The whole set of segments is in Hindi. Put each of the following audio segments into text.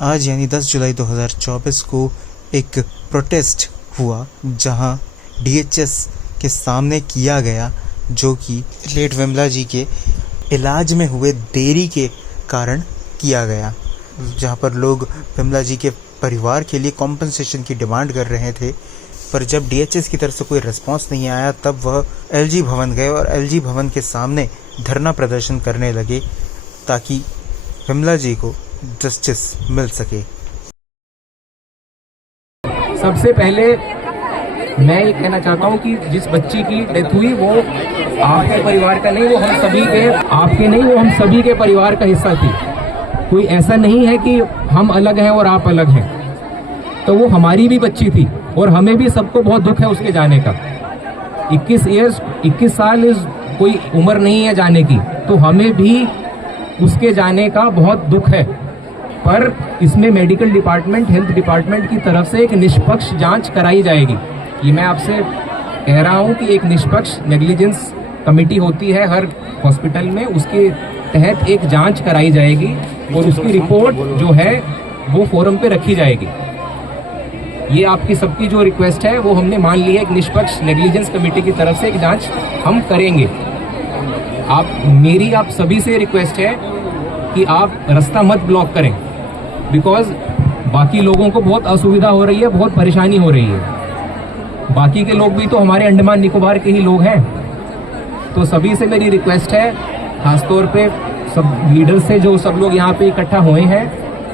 आज यानी 10 जुलाई 2024 को एक प्रोटेस्ट हुआ जहां डीएचएस के सामने किया गया, जो कि लेट विमला जी के इलाज में हुए देरी के कारण किया गया, जहां पर लोग विमला जी के परिवार के लिए कॉम्पनसेशन की डिमांड कर रहे थे। पर जब डीएचएस की तरफ से कोई रिस्पांस नहीं आया तब वह एलजी भवन गए और एलजी भवन के सामने धरना प्रदर्शन करने लगे ताकि विमला जी को जस्टिस मिल सके। सबसे पहले मैं ये कहना चाहता हूँ कि जिस बच्ची की डेथ हुई वो आपके परिवार का नहीं, वो हम सभी के, आपके नहीं, वो हम सभी के परिवार का हिस्सा थी। कोई ऐसा नहीं है कि हम अलग हैं और आप अलग हैं, तो वो हमारी भी बच्ची थी और हमें भी सबको बहुत दुख है उसके जाने का। 21 साल इस कोई उम्र नहीं है जाने की, तो हमें भी उसके जाने का बहुत दुख है। पर इसमें मेडिकल डिपार्टमेंट, हेल्थ डिपार्टमेंट की तरफ से एक निष्पक्ष जांच कराई जाएगी। ये मैं आपसे कह रहा हूँ कि एक निष्पक्ष नेग्लिजेंस कमेटी होती है हर हॉस्पिटल में, उसके तहत एक जांच कराई जाएगी और उसकी रिपोर्ट जो है वो फोरम पे रखी जाएगी। ये आपकी सबकी जो रिक्वेस्ट है वो हमने मान ली है। एक निष्पक्ष नेग्लिजेंस कमेटी की तरफ से एक जांच हम करेंगे। आप सभी से रिक्वेस्ट है कि आप रास्ता मत ब्लॉक करें, बिकॉज बाकी लोगों को बहुत असुविधा हो रही है, बहुत परेशानी हो रही है। बाकी के लोग भी तो हमारे अंडमान निकोबार के ही लोग हैं। तो सभी से मेरी रिक्वेस्ट है, खासतौर पे सब लीडर से, जो सब लोग यहाँ पे इकट्ठा हुए हैं,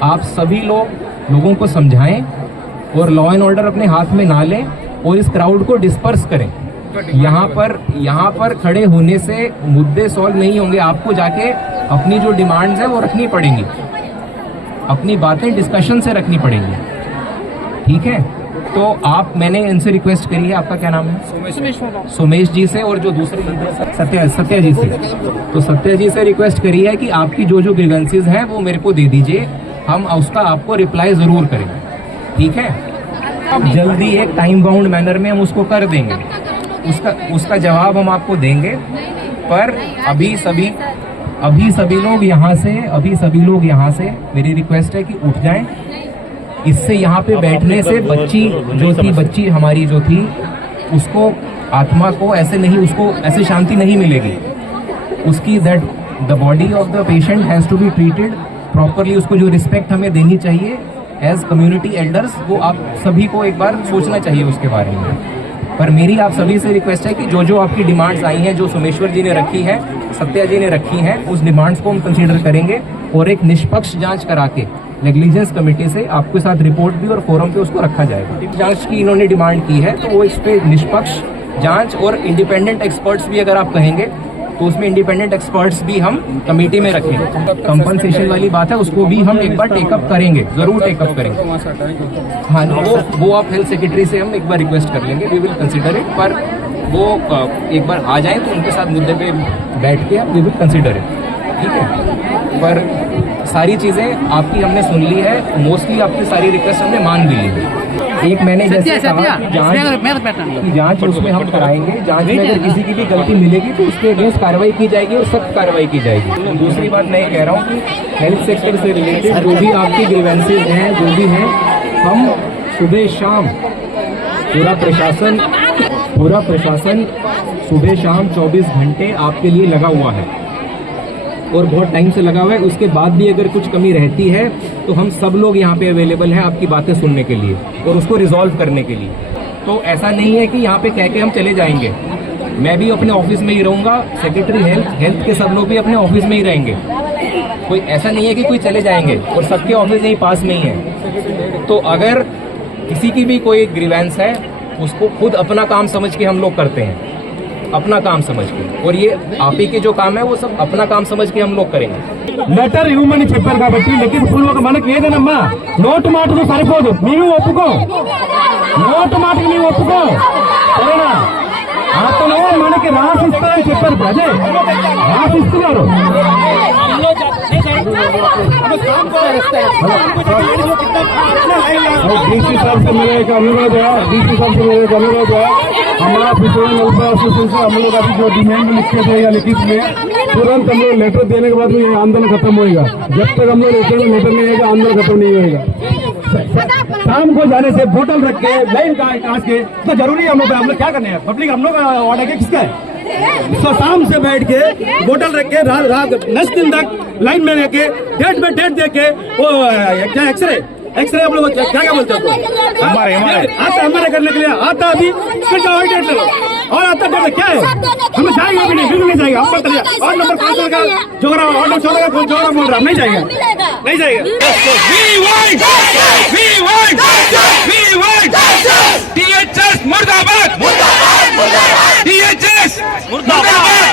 आप सभी लोगों को समझाएं और लॉ एंड ऑर्डर अपने हाथ में ना लें और इस क्राउड को डिस्पर्स करें। यहाँ पर खड़े होने से मुद्दे सॉल्व नहीं होंगे। आपको जाके अपनी जो डिमांड्स है वो रखनी पड़ेंगी, अपनी बातें डिस्कशन से रखनी पड़ेंगी, ठीक है? तो मैंने इनसे रिक्वेस्ट करी है। आपका क्या नाम है? सोमेश जी से, और जो दूसरे सत्या जी से। तो सत्या जी से रिक्वेस्ट करी है कि आपकी जो ग्रीवेंसेस हैं वो मेरे को दे दीजिए, हम उसका आपको रिप्लाई जरूर करेंगे, ठीक है? अब जल्दी एक टाइम बाउंड मैनर में हम उसको कर देंगे, उसका जवाब हम आपको देंगे। पर अभी सभी लोग यहाँ से मेरी रिक्वेस्ट है कि उठ जाएं। इससे यहाँ पे बैठने से बच्ची हमारी जो थी, उसको आत्मा को ऐसे शांति नहीं मिलेगी। उसकी the body of the patient has to be treated properly. उसको जो रिस्पेक्ट हमें देनी चाहिए एज कम्युनिटी एल्डर्स, वो आप सभी को एक बार सोचना चाहिए उसके बारे में। पर मेरी आप सभी से रिक्वेस्ट है कि जो आपकी डिमांड्स आई हैं, जो सोमेश्वर जी ने रखी है, सत्या जी ने रखी है, उस डिमांड्स को हम कंसीडर करेंगे और एक निष्पक्ष जांच करा के नेग्लिजेंस कमेटी से आपके साथ रिपोर्ट भी और फोरम पे उसको रखा जाएगा। जांच की इन्होंने डिमांड की है, तो वो इस पे निष्पक्ष जांच और इंडिपेंडेंट एक्सपर्ट्स भी अगर आप कहेंगे तो उसमें इंडिपेंडेंट एक्सपर्ट्स भी हम कमेटी में रखेंगे। कंपनसेशन वाली बात है, उसको भी हम एक बार टेकअप करेंगे, जरूर टेकअप करेंगे। हाँ, वो आप हेल्थ सेक्रेटरी से हम एक बार रिक्वेस्ट कर लेंगे, वी विल कंसिडर इट। पर वो एक बार आ जाए तो उनके साथ मुद्दे पे बैठ के वी विल कंसिडर इट, ठीक है? पर सारी चीजें आपकी हमने सुन ली है, मोस्टली आपकी सारी रिक्वेस्ट हमने मान भी ली है। एक मैंने जैसे कहा कि जांच उसमें हम कराएंगे। जांच में अगर किसी की भी गलती मिलेगी तो उसके अगेंस्ट कार्रवाई की जाएगी और सख्त कार्रवाई की जाएगी। दूसरी बात मैं ये कह रहा हूँ कि हेल्थ सेक्टर से रिलेटेड जो भी आपकी ग्रीवेंसेज हैं, जो भी हैं, हम सुबह शाम पूरा प्रशासन सुबह शाम 24 घंटे आपके लिए लगा हुआ है और बहुत टाइम से लगा हुआ है। उसके बाद भी अगर कुछ कमी रहती है तो हम सब लोग यहाँ पे अवेलेबल हैं आपकी बातें सुनने के लिए और उसको रिजॉल्व करने के लिए। तो ऐसा नहीं है कि यहाँ पे कह के हम चले जाएंगे। मैं भी अपने ऑफिस में ही रहूंगा, सेक्रेटरी हेल्थ के सब लोग भी अपने ऑफिस में ही रहेंगे। कोई ऐसा नहीं है कि कोई चले जाएंगे, और सबके ऑफिस यही पास में ही है। तो अगर किसी की भी कोई ग्रीवेंस है, उसको खुद अपना काम समझ के हम लोग करते हैं, अपना काम समझ के। और ये आप ही के जो काम है वो सब अपना काम समझ के हम लोग करेंगे। లెటర్ ఇవ్వమని చెప్పారు కాబట్టి లెక్కింపు ఫుల్ మనకి ఏదైనా నోటు మాటకు సరిపోదు, మేము ఒప్పుకో, నోటు మాటకి మేము ఒప్పుకో, సరేనా? అతను మనకి రాసిస్తారని చెప్పారు, అదే రాసిస్తున్నారు। डीसी साहब से मेरा एक अनुरोध है, हमारा पिछले एसोसिएशन से हम लोग अभी जो डिमांड लिखे थे या लिखित में तुरंत हम लोग लेटर देने के बाद में ये आंदोलन खत्म होएगा। जब तक हम लोग लेटर नहीं आएगा आंदोलन खत्म नहीं होएगा। शाम को जाने से बोतल रख के लाइन काट के तो जरूरी है हम लोग क्या करने हैं? पब्लिक हम लोग ऑर्डर के किसका है? तो शाम से बैठ के बोतल रख के रात 10 दिन तक लाइन में लेके डेट पे डेट दे के वो क्या एक्सरे हम लोग क्या बोलते हैं? हमारे आता करने के लिए आता अभी फिर जाओ डेट ले लो और आता डेट क्या है? हमें जाएगा भी नहीं, बिल्कुल नहीं जाएगा। आप बताइए और नंबर 500 का जोगरा ऑर्डर छोड़ेगा कौन जोगरा बोल रहा नहीं जाएगा, नहीं जाएगा। DHS मुर्दाबाद, DHS मुर्दाबाद,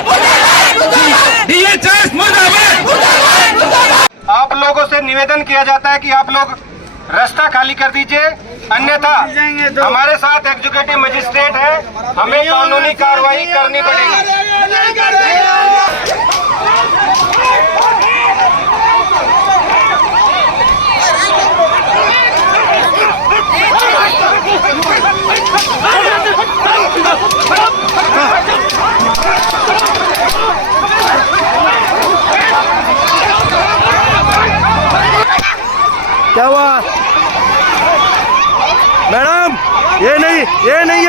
DHS मुर्दाबाद। आप लोगों से निवेदन किया जाता है कि आप लोग रास्ता खाली कर दीजिए, अन्यथा हमारे साथ एग्जीक्यूटिव मजिस्ट्रेट है, हमें कानूनी कार्रवाई करनी पड़ेगी। क्या हुआ मैडम? ये नहीं